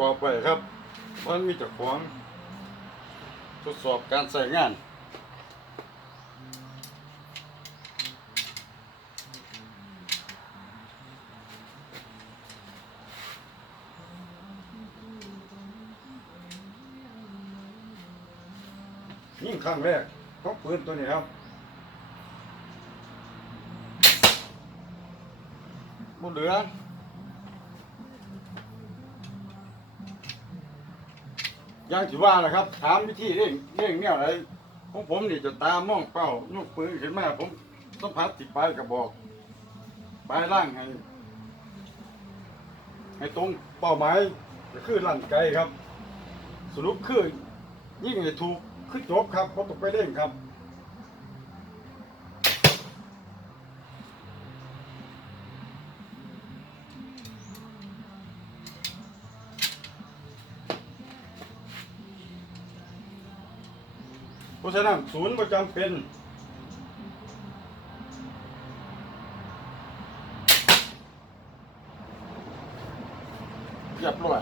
กอบไปครับ มันมีเจ้าของทดสอบการใส่งานยิ่งครั้งแรกของปืนตัวนี้ครับบนเหลือ อย่างที่ว่านะครับ ถามวิธีเร่งเร่งเนี่ยอะไรของผมนี่จะตามมองเป้ายกปืนขึ้นมาผมต้องพัดติดปลายกระบอกปลายร่างให้ให้ตรงเป้าหมายก็คือลั่นไกลครับ สรุปคือยิ่งให้ถูกคือจบครับเพราะตกไปเร่งครับ เพราะฉะนั้นศูนย์ประจำเป็นเรียบร้อย